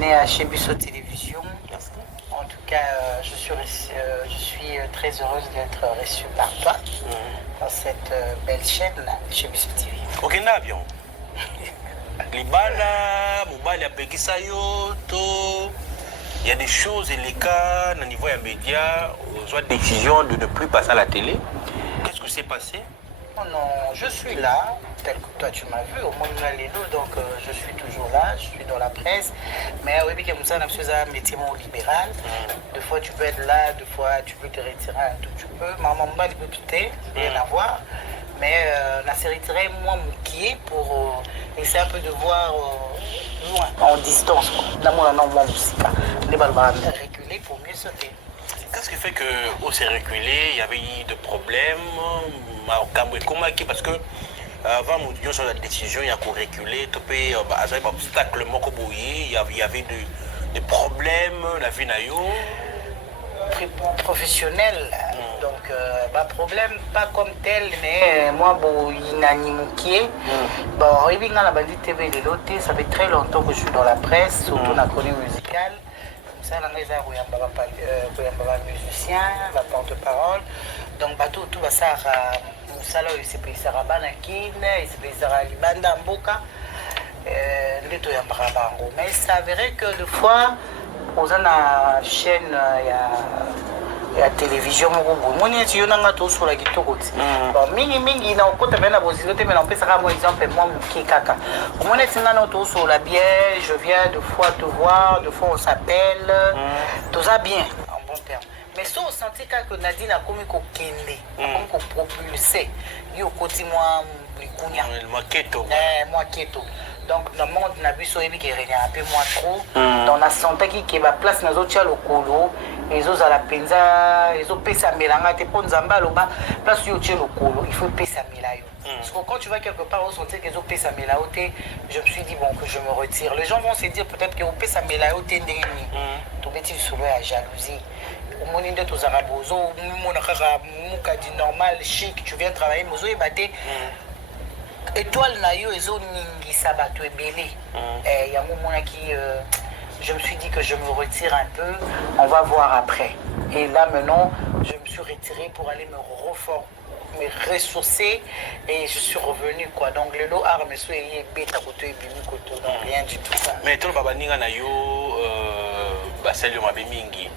année à chez Busso Télévision. En tout cas, je suis très heureuse d'être reçue par toi dans cette belle chaîne chez Busso TV. Ok, bien. Libala, Mobile Abegisayo, il y a des choses et les cas au niveau des médias, aux autres décisions de ne plus passer à la télé. Qu'est-ce qui s'est passé? Oh non, je suis là, tel que toi tu m'as vu, au moins nous les deux, donc je suis toujours là, je suis dans la presse. Mais oui, comme ça, je suis un métier libéral. Des fois tu peux être là, des fois tu peux te retirer un tout petit peu. Maman m'a dit que rien à voir. Mais la série retiré moi mouquillé pour essayer un peu de voir loin, en distance. Dans mon nom, mon musique, les balles reculer pour mieux sauter. Qu'est-ce qui fait qu'on s'est reculé? Il y avait eu des problèmes. Parce que avant la décision, il y a qu'on reculer, il y avait des obstacles, il y avait des problèmes, la vie n'a professionnel. Donc, pas problème, pas comme tel, mais moi, il n'a ni mouqué. Bon, et bien, dans la bandite TV de l'autre, ça fait très longtemps que je suis dans la presse, surtout dans la chronique musicale. Comme ça, il y a un musicien, la porte-parole. Donc, tout va ça, il s'est payé ça à Banakin, il s'est payé ça à Libanda Mboka. Mais il s'avérait que des fois, on a une chaîne, il y a télévision moni ti yona nga to sura kitoko ti bon mingi na okota bena bozilo te mais on peut ça moi exemple moi muki kaka moni ti nga na to sura bien je viens de fois te voir de fois on s'appelle tout ça bien en bon terme mais si on sentit que Nadine a commis ko kende comme ko propulser yo koti moi likunya moi keto donc dans le monde n'a vu so ebi qui régna un peu moins trop dans la santé qui va place na zo tia lokolo ezo ala penza ezo pesa melanga te po nzamba loba place yo tia lokolo il faut pesa melayo parce que quand tu vas quelque part on sentait que ezo pesa melayo te je me suis dit bon que je me retire les gens vont se dire peut-être que pesa melayo te ndeni to beti solo ya jalousie au monde de tous arabozo mona kaka muka dit normal chic tu viens travailler mozo e baté étoile na yo ezo ningi sabato ebele yango mona qui je me suis dit que je me retire un peu, on va voir après. Et là maintenant, je me suis retiré pour aller me ressourcer et je suis revenu quoi. Donc le lot art me suis bêta koto et bimi koto, donc rien du tout ça. Mais tout baba ninga na yo baselio mabe mingi.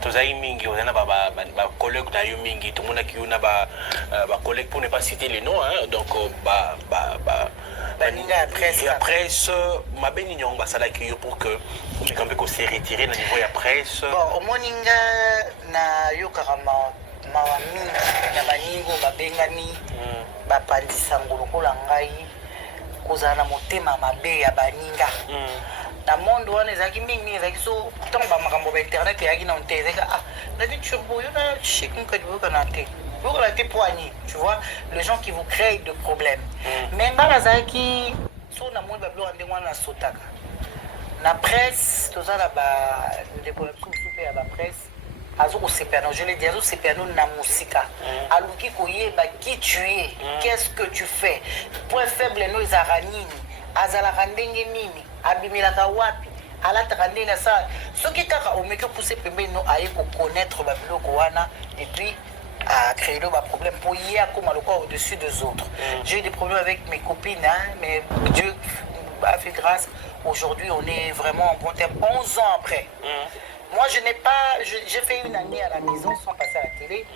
Tozai mingi on a ba collègue na yo mingi, tout le monde qui on a ba collègue pour ne pas citer les noms hein. Donc la presse ma bénignon basala qui pour que quand même qu'on s'est retiré dans niveau la presse bon au moninga na yo karama mawami na baningo babengani bapandisa ngoloko la ngai kozana motema mabe ya baninga na monde wana ezaki mingi ezaki so tant ba makambo ba internet yaki na ntezeka na dit turbo yo na chic nkadi kana te pour la tépoigner, tu vois, les gens qui vous créent de problèmes. Mais Barazaki, son amour de bleu en démoin la sotaka. La presse, tout ça là-bas, les problèmes sont à la presse. Azo sepano, je l'ai dit, azo sepano na musika. Aluki koye ba qui tu es, qu'est-ce que tu fais? Point faible nous aranini, azala randenge nini, abimilaka wapi. Ala takande na ça. Ce qui kaka o meke pousser pembe no aye ko connaître ba biloko wana et puis à créer des problèmes pour y aller comme au-dessus des autres. J'ai eu des problèmes avec mes copines, hein, mais Dieu a fait grâce. Aujourd'hui, on est vraiment en bon terme. 11 ans après. Moi, je n'ai pas... J'ai fait une année à la maison sans passer à la télé.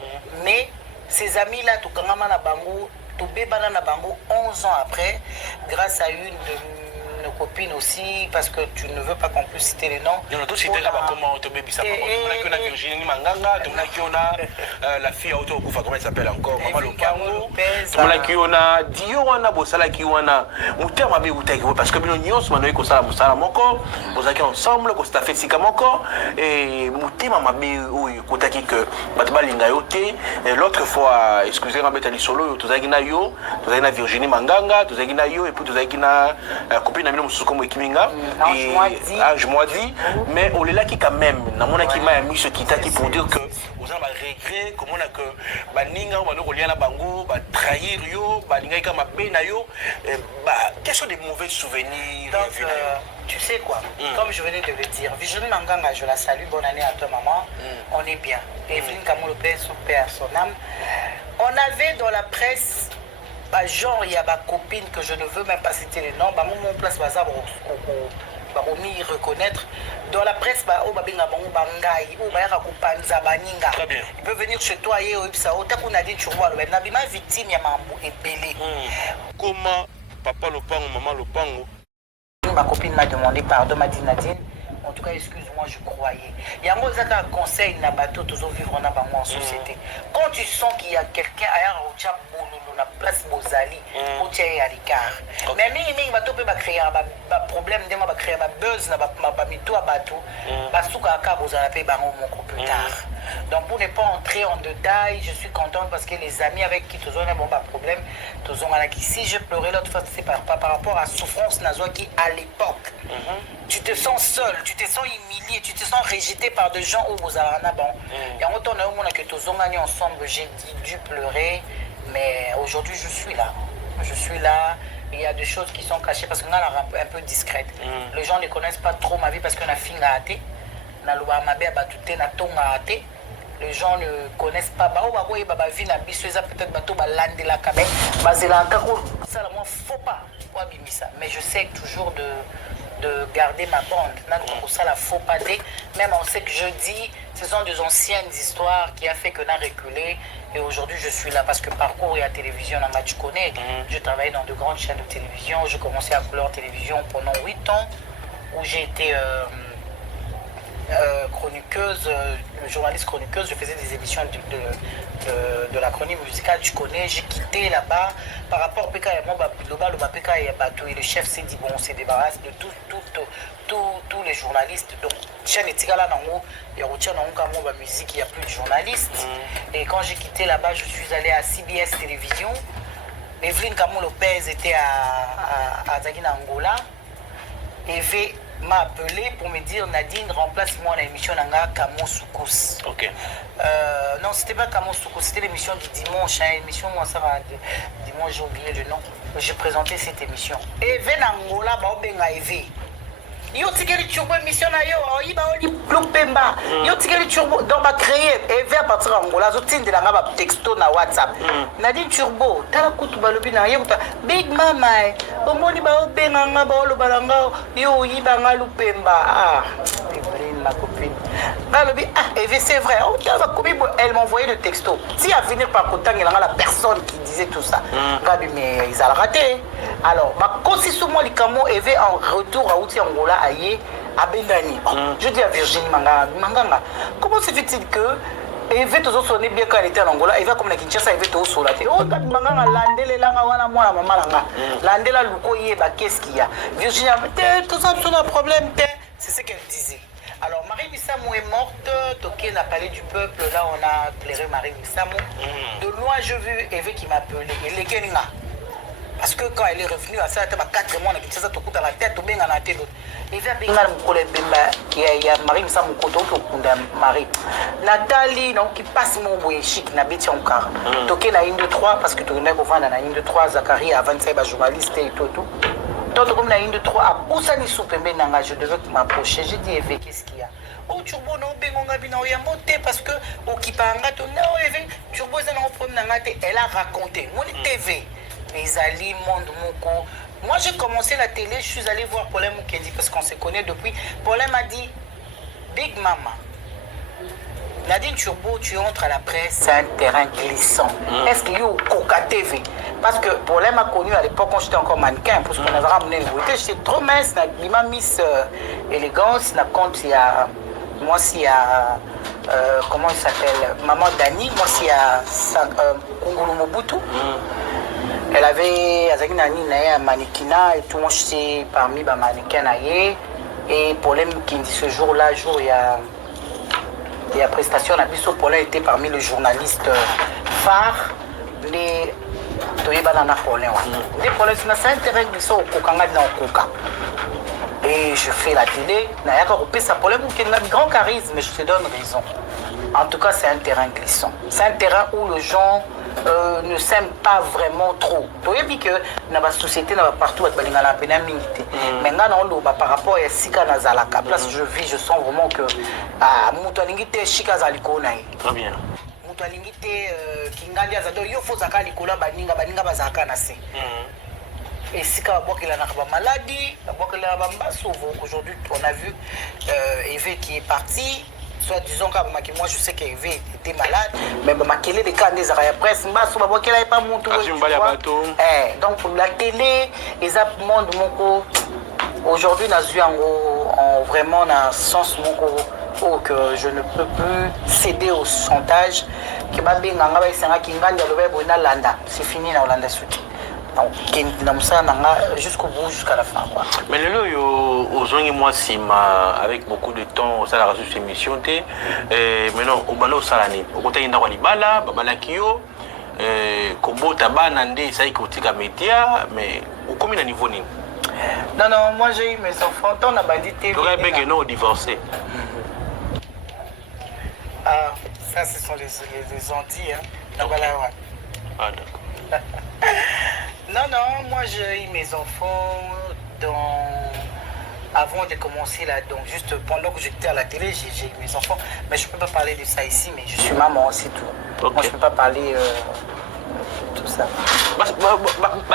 Mais ces amis-là, tout Kangama Nabango, tout Bébana Nabango, 11 ans après, grâce à une de nos copines aussi, parce que tu ne veux pas qu'on puisse citer les noms. On a tous cité là-bas comment te bébé ça. On a Virginie Manganga, on a la fille auto comment elle s'appelle encore, Maman Lopango. On a Diona Bosala qui on a muté mabe utaki parce que bino nyonso manoyi ko sala musala moko, bozaki ensemble ko sta fait sika moko et muté mabe oyo kotaki que batba linga yote l'autre fois excusez-moi betali solo tozaki na yo, tozaki na Virginie Manganga, tozaki na yo et puis tozaki na copine bino mususu comme Ekiminga et Ange Moadi mais on est là qui quand même na mona qui m'a mis ce qui t'a qui pour dire que vous avez regret comment on a que baninga ou banoko liana bango ba trahir yo baninga kama bena yo quels sont les mauvais souvenirs donc tu sais quoi, comme je venais de le dire, Virginie Manganga, je la salue, bonne année à toi maman, on est bien. Evelyne Kamolo Père, son père, son âme. On avait dans la presse, genre il y a ma copine que je ne veux même pas citer les noms, mon place bazar baromi reconnaître. Dans la presse, il peut venir chez toi et on a dit tu vois, ma victime, il y a mambo et belé. Comment papa Lopango, maman Lopango? Ma copine m'a demandé pardon, m'a dit Nadine, en tout cas excuse-moi, je croyais. Il y a un conseil na bateau toujours vivre en société. Quand tu sens qu'il y a quelqu'un ailleurs au la place Bozali, au tiers à l'écart. Mais il bateau peut créer un problème, va créer un buzz, na mito à bateau, basuka ka bozala pe bango mon plus tard. Donc pour ne pas entrer en détail, je suis contente parce que les amis avec qui tous on a bon problème, tous on a qui si je pleurais l'autre fois c'est par rapport à souffrance nazoa qui à l'époque. Tu te sens seul, tu te sens humilié, tu te sens rejeté par des gens où vous avez un bon. Et en retour on a que tous on a ensemble, j'ai dû pleurer, mais aujourd'hui je suis là. Je suis là. Il y a des choses qui sont cachées parce qu'on a un peu discrète. Les gens ne connaissent pas trop ma vie parce qu'on a fini à hâter. Les gens ne connaissent pas peut-être mais je sais toujours de garder ma bande. Même on sait que je dis ce sont des anciennes histoires qui a fait que n'a reculé et aujourd'hui je suis là parce que parcours et à télévision tu connais. Je travaillais dans de grandes chaînes de télévision, j'ai commencé à Couleur Télévision pendant 8 ans où j'ai été chroniqueuse, journaliste chroniqueuse, je faisais des émissions de la chronique musicale, tu connais, j'ai quitté là-bas par rapport au PK et le chef s'est dit bon on se débarrasse de tous les journalistes, donc chaîne Etigala Nango, il y a musique, il n'y a plus de journalistes et quand j'ai quitté là-bas je suis allé à CBS Télévision. Evelyne Kamolo Lopez était à Zagina Angola. Eve m'a appelé pour me dire Nadine, remplace-moi l'émission Nanga Kamo Soukous. Ok. Non, c'était pas Kamo Soukous, c'était l'émission du dimanche. L'émission, moi, ça va. Dimanche, j'ai oublié le nom. J'ai présenté cette émission. Eve Nangola, Baobenga Eve. Yo tikeli turbo émission na yo oyiba oli plupemba yo tikeli turbo donc ba créer Eve à partir d'Angola zo tindela nga texto na WhatsApp Nadine turbo tala kutu balobi na yo big mama omoni ba obenga nga ba oloba nga yo oyiba nga lupemba Evelyne ma copine balobi Eve c'est vrai elle m'a envoyé le texto si à venir par contact il y a la personne qui disait tout ça gabi mais ils ont raté alors ma consistement likamo Eve en retour à outil Angola à Bendani. Je dis à Virginie Manganga, comment se fait-il que Eve te sonne bien quand elle était en Angola, Eve comme la Kinshasa, Eve te sola. Oh, Manganga, landele langa wana moi maman langa. Landela luko yeba qu'est-ce qu'il y a? Virginie, tout ça c'est un problème. C'est ce qu'elle disait. Alors Marie Missamou est morte, Toké n'a parlé du peuple, là on a plairé Marie Missamou. De loin j'ai vu Eve qui m'appelait, et les Keninga. Parce que quand elle est revenue à ça, elle était 4 mois, elle a tout à la tête, tout bien à la tête. Il y a Marie Missamou Koto, Marie. Nathalie, donc qui passe mon boy chic, n'a pas encore. Toké na 1, 2, 3, parce que tu n'as pas na 1, 2, 3, Zachary à 25 journaliste et tout. Donc comme na 1, 2, 3, à Poussani Soupembe, je devais m'approcher. J'ai dit, Eve, qu'est-ce qu'il y a? Oh, Turbo, non, Bengonga, Bina, il y a monté parce que, au Kipanga, non, Eve, Turbo, elle a raconté, mon TV. Les alliés, monde moko. Moi j'ai commencé la télé, je suis allé voir Paulin Mukendi parce qu'on se connaît depuis. Paulin m'a dit Big Mama, Nadine Turbo, tu entres à la presse, c'est un terrain glissant. Est-ce qu'il y a au Coca TV? Parce que Paulin m'a connu à l'époque quand j'étais encore mannequin, parce qu'on avait ramené une beauté, j'étais trop mince, il m'a mis élégance, compte il y a. Moi s'il y a. Comment il s'appelle? Maman Dani, moi s'il y a Kungulu Mobutu. Elle avait un mannequinat et tout, moi j'étais parmi les mannequins. Et Paulin qui dit ce jour-là, il y a prestation, Paulin était parmi les journalistes phares. toyebana na problème des problèmes c'est intérêt glissant au kokanga na koka. Et je fais la télé, n'a pas coupé sa problème qui a un grand charisme, mais je te donne raison. En tout cas, c'est un terrain glissant. C'est un terrain où les gens ne s'aiment pas vraiment trop. Tu vois que dans la société, partout, il y a la pénalité. Mais par rapport à Sika Nazalaka, place où je vis, je sens vraiment que Moutoualingité, Chika Zalikona. Très bien. Moutoualingité, Kingalia Zado, Yofo Zaka Likola, Baninga Bazaka Nase. Et si quand il y a une maladie, aujourd'hui on a vu Eve qui est parti, soit disons que moi je sais qu'Eve était malade, mais il y a des cas des arrêts presse, il n'y a pas mon tour. Donc pour la télé, les apps monde aujourd'hui vraiment dans le sens que je ne peux plus céder au chantage. C'est fini dans Hollande Sud. Jusqu'au bout, jusqu'à la fin. Mais le lot, aux moi avec beaucoup de temps, ça a reçu cette émission. Maintenant, au balo salani, au côté de Walibala, Babalakio, Kombo Tabanande, ça y est, média, mais au combien de niveau ni? Non, non, moi j'ai eu mes enfants, on a bandité. Tu aurais bien non divorcé. Ah, ça, ce sont les Antilles. Hein. Ah, d'accord. Non, non, moi j'ai eu mes enfants avant de commencer là, donc juste pendant que j'étais à la télé, j'ai eu mes enfants, mais je ne peux pas parler de ça ici, mais je suis maman, c'est tout. Okay. Moi je ne peux pas parler de tout ça.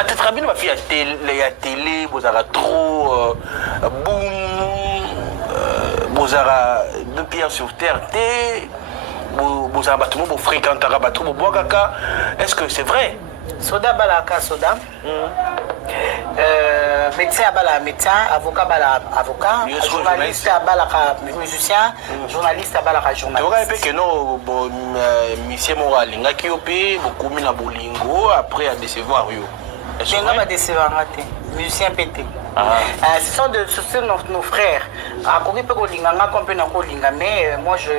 Tu très bien, ma fille, la télé, vous avez trop boum, vous avez deux pierres sur terre, vous avez tout le monde, vous fréquentez tout le monde, est-ce que c'est vrai? Soda balaka soda, médecin abala médecin, avocat bala avocat, journaliste abalaka musicien, journaliste abalaka journaliste. Tu vois que non, monsieur Moral, il y a qui opé beaucoup mina bolingo après à décevoir yo. Je ne vais pas décevoir raté, musicien pété. Ce sont nos frères. À Kogi peut kolinganga comme peut na kolinga, mais moi je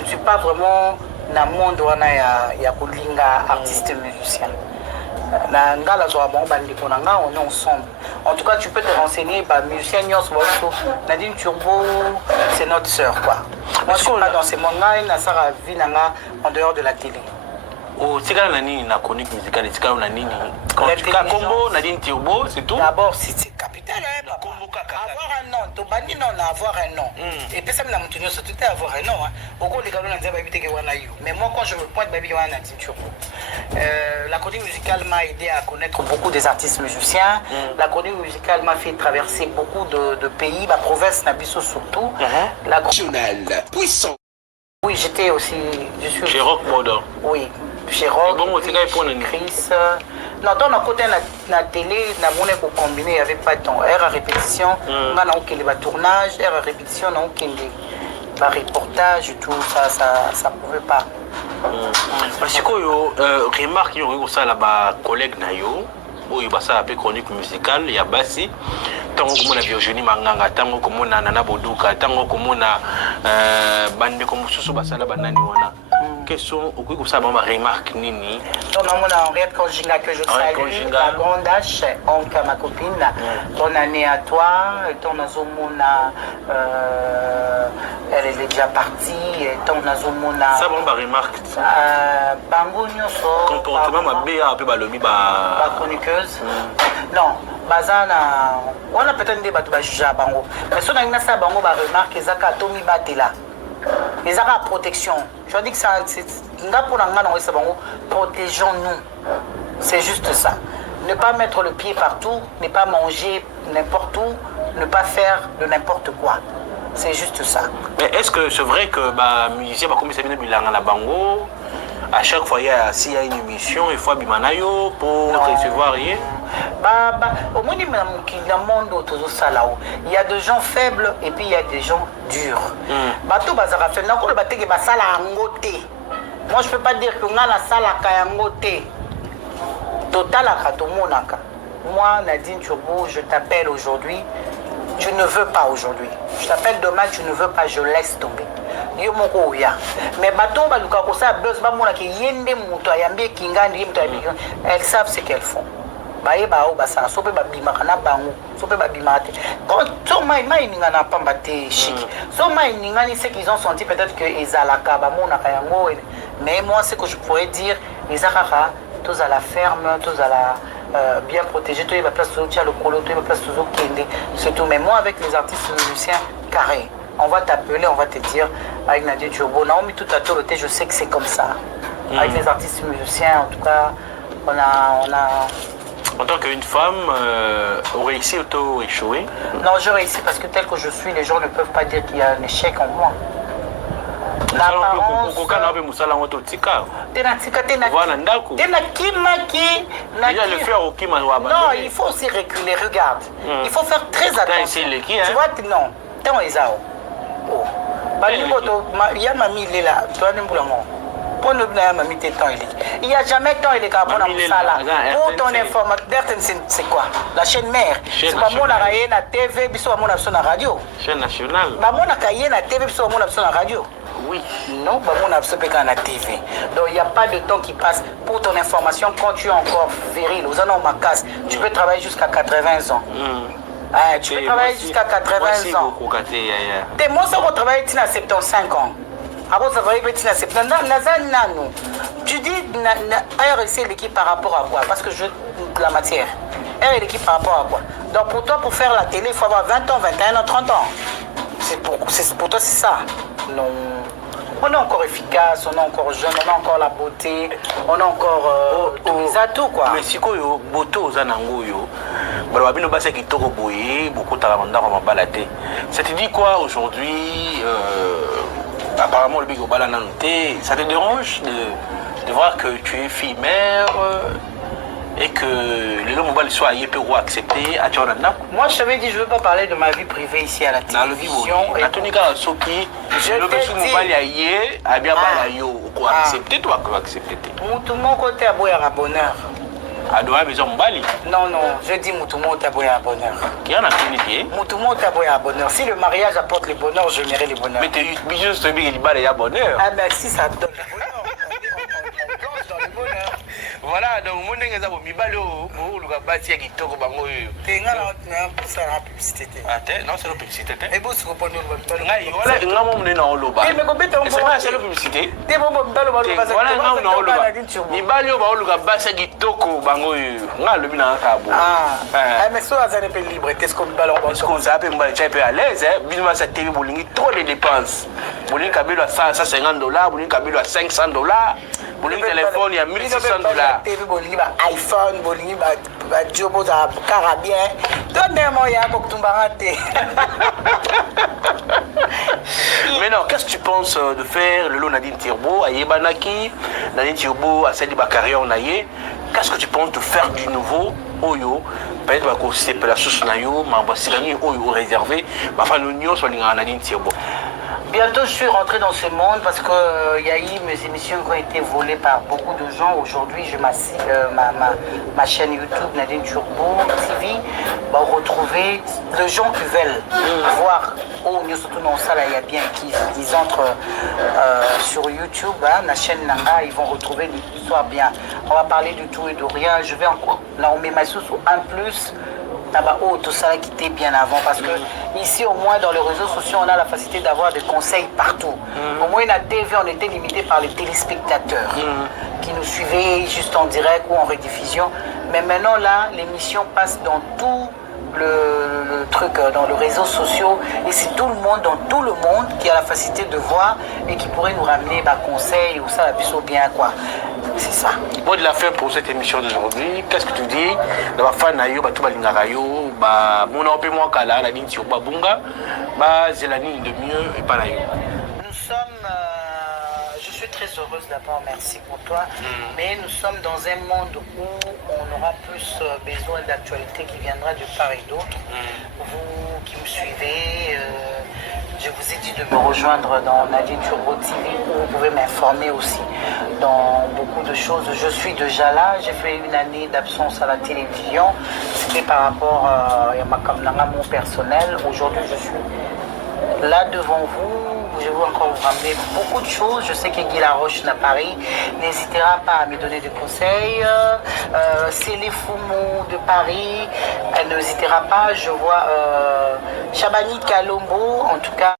ne suis pas vraiment dans le monde où il y a kolinga artiste musicien. On est ensemble. En tout cas, tu peux te renseigner par musicien Nadine Turbo, c'est notre sœur. Moi, je ne suis pas dans ces mondes-là, vie en dehors de la télé. C'est quand on a chronique musicale, c'est quand on a Nadine Turbo, c'est tout. D'abord, c'est capital. Avoir un nom, tu bannis non, avoir un nom. Et puis ça me l'a montré, surtout avoir un nom. Beaucoup de gens disent que mais moi, quand je me pointe, Nadine Turbo. La chronique musicale m'a aidé à connaître beaucoup des artistes musiciens. La chronique musicale m'a fait traverser beaucoup de pays, ma province, Nabiso surtout. La national puissant. Oui, j'étais aussi. Je suis chez Rock Modern. Oui, chez Rock. Bon, c'est quand même Chris. Non, dans la côté de la télé, on a pour combiner, il n'y avait pas de temps. Air à répétition, on a un tournage, air à répétition, on a un reportage et tout, ça ne pouvait pas. Parce que remarque, il y a ça là-bas, collègue Nayo, où il y a ça appelé chronique musicale, il y a Bassi. Tant que la Virginie Manganga, tant que mon Nana Boduka, tant que mon bande comme Soussou Basala Banani Wana. Question au coup ça m'a remarque nini. On a un rêve conjugal que je salue, la grande H, Anka ma copine, bonne année à toi, ton azomona, elle est déjà partie, ton azomona. Ça m'a remarque. Bango nyoso. Comportement ma béa un peu balobi ba chroniqueuse. Non. Bazana, on a peut-être des bateaux à Bango. Mais si on a une bango, on remarque que Zaka Tomi Batela. Les arabes protection. Je dis que ça, c'est protégeons-nous. C'est juste ça. Ne pas mettre le pied partout, ne pas manger n'importe où, ne pas faire de n'importe quoi. C'est juste ça. Mais est-ce que c'est vrai que musicien comme ça vient la bango, à chaque fois s'il y a une émission, il faut bimanayo pour recevoir rien? Au moins, il y a des gens faibles et puis il y a des gens durs. Moi, je ne peux pas dire que on a la salle à Kayangote. Total à Katomonaka. Moi, Nadine Turbo, je t'appelle aujourd'hui. Je ne veux pas aujourd'hui. Je t'appelle demain, tu ne veux pas, je laisse tomber. yo moko oya mais bato baluka kosala buzz bamona ke ye nde moto ayambi ekingandi ye moto ayambi elles savent ce qu'elles font bayeba oyo basala so mpe babimaka na bango so mpe babimaka te so mai eninga na pamba te chik so mai eningani ce qu'ils ont senti peut-être que ezalaka bamonaka yango mais moi ce que je pourrais dire eza kaka tozala ferme tozala bien protégé toyeba place tozotia lokolo toyeba place tozokende surtout mais moi avec les artistes musiciens carré on va t'appeler on va te dire avec Nadine Turbo Naomi tout à toloté je sais que c'est comme ça avec les artistes musiciens en tout cas on a en tant qu'une femme, réussi ou échoué? Non, je réussis parce que tel que je suis, les gens ne peuvent pas dire qu'il y a un échec en moi. L'apparence... Non, il faut aussi reculer, regarde. Il faut faire très attention. Tu vois, non. Tant Isao. Il y a mamie, il est là. Il n'y a jamais temps il est pour ton information. C'est quoi? La chaîne mère. C'est pas mon araye na TV, biso mon abson na radio. Chaîne nationale. Ba mon akaye na TV, biso mon abson na radio. Oui. Non, ba mon abson peka na TV. Donc il n'y a pas de temps qui passe pour ton information quand tu es encore viril. Aux années ma casse, tu peux travailler jusqu'à 80 ans. Tu peux travailler jusqu'à 80 ans. T'es moi ça on travaille à 75 ans. Tu dis RLC l'équipe par rapport à quoi? Parce que la matière. R est l'équipe par rapport à quoi? Donc pour toi, pour faire la télé, il faut avoir 20 ans, 21 ans, 30 ans. Pour toi, c'est ça. Non. On est encore efficace, on est encore jeune, on a encore la beauté, on a encore les atouts quoi. Mais si quoi yo boto aux anango yo, balabino basa qui toko boye, beaucoup de talamanda comme balade. Ça te dit quoi aujourd'hui? Apparemment le big au noté, ça te dérange de voir que tu es fille mère et que les hommes mobile soient acceptés à Tchoranda? Moi je t'avais dit je ne veux pas parler de ma vie privée ici à la télévision. Je te dis accepter toi accepter. Tout mon côté à boire à bonheur. Non, non, je dis Moutoumou Taboya à bonheur. Qui en a fini pied? Moutoumou Taboya à bonheur. Si le mariage apporte le bonheur, je mérite le bonheur. Mais tu es juste un big à bonheur. Ah, ben si ça donne le bonheur. On dans le bonheur. Voilà, donc mon nègre est mi balo, le bâti qui toque bango. Tu es ça la publicité. Ah, non, c'est la publicité. Et vous, c'est pour nous le voilà, il y a un moment dans le bas. Mais c'est pas la publicité. Tu es bon, voilà, non, non, le bas. Mi balo, le bâti qui toque bango. Nga le bina kabo. Mais ça, ça n'est pas libre. Qu'est-ce qu'on ballon? Parce qu'on s'appelle un peu à l'aise. Bizarrement, ça télé bowling trop de dépenses. Bowling kabelo à $150, bowling kabelo à $500. Bowling téléphone, il y a $1,600. TV bowling iPhone, bowling jobo za carabien. Donnez-moi ya boktumbarate. Mais non, qu'est-ce que tu penses de faire le lot Nadine Turbo à Yebanaki, Nadine Turbo à Sadi Bakary en Aye? Qu'est-ce que tu penses de faire du nouveau Oyo? Peut-être que c'est pour la sauce Nayo, mais c'est Oyo réservé. Enfin, nous sommes Nadine Turbo. Bientôt, je suis rentré dans ce monde parce qu'il y a eu mes émissions qui ont été volées par beaucoup de gens. Aujourd'hui, ma chaîne YouTube, Nadine Turbo TV, va retrouver les gens qui veulent voir. Oh, nous surtout dans ça, il y a bien qu'ils entrent sur YouTube, la chaîne Nanga, ils vont retrouver l'histoire bien. On va parler du tout et de rien. Je vais encore, là, on met ma sauce au 1+. Tout ça qui était bien avant parce que ici au moins dans les réseaux sociaux on a la facilité d'avoir des conseils partout. Au moins la TV on était limité par les téléspectateurs qui nous suivaient juste en direct ou en rediffusion, mais maintenant là l'émission passe dans tout le truc dans les réseaux sociaux et c'est tout le monde dans tout le monde qui a la facilité de voir et qui pourrait nous ramener conseils ou ça la puisse bien quoi. C'est ça. Bon de la fin pour cette émission d'aujourd'hui, qu'est-ce que tu dis? Dans la fin nayo ba tout balingarayo ba mona ope moi kala na dinti ba bunga ba zelani de mieux et pas nayo. Nous sommes je suis très heureuse d'abord, merci pour toi. Mais nous sommes dans un monde où on aura plus besoin d'actualité qui viendra de part et d'autre. Vous qui me suivez, je vous ai dit de me rejoindre dans Nadine Turbo TV où vous pouvez m'informer aussi dans beaucoup de choses. Je suis déjà là, j'ai fait une année d'absence à la télévision. C'était par rapport à mon personnel. Aujourd'hui, je suis là devant vous, je veux encore vous ramener beaucoup de choses. Je sais que Guy Laroche à Paris n'hésitera pas à me donner des conseils. C'est les Fumo de Paris, elle n'hésitera pas. Je vois Chabani Kalombo, en tout cas.